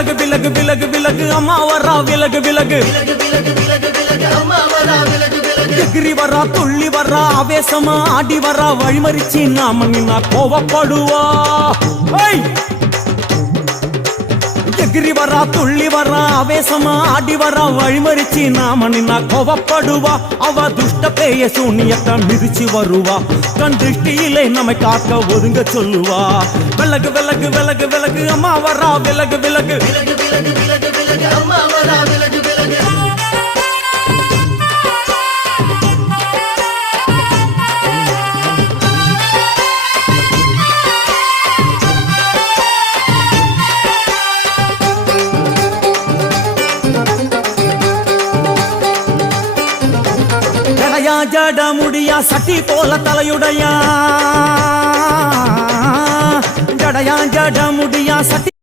விலகு விலகு விலகு விலகு அம்மா வரா விலகு விலகு எகிரி வரா துள்ளி வரா ஆவேசமா ஆடி வரா வழிமறிச்சு நாம நின்னா கோவப்படுவா எகிரி வரா துள்ளி வரா ஆவேசமா ஆடி வரா வழிமறிச்சு நாம நின்னா கோவப்படுவா அவ துஷ்ட பேய சூனியத்தை மிதிச்சு வருவா கண் திருஷ்டியிலே நம்மை காக்க ஒதுங்க சொல்லுவா விலகு விலகு விலகு விலகு அம்மா வரா விலகு விலகு அம்மா வரா விலகு விலகு ஜட முடியா சட்டி போல தலையுடையா ஜடையா ஜட முடியா சட்டி